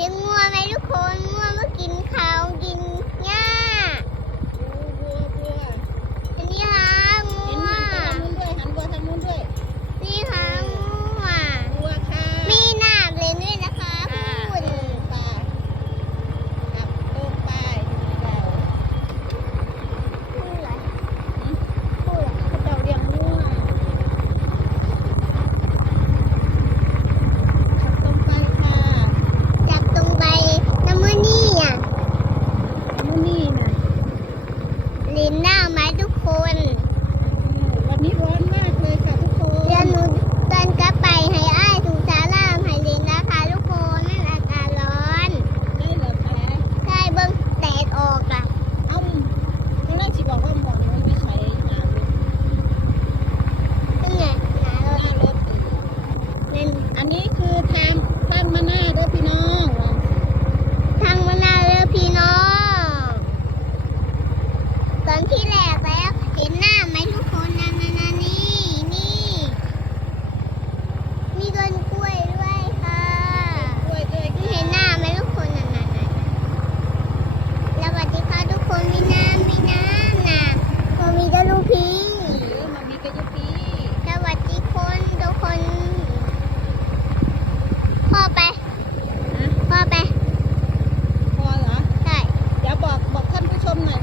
เห็นงัวไหมทุกคนงัวเมื่อกินข้าวกิน ชมหน่อย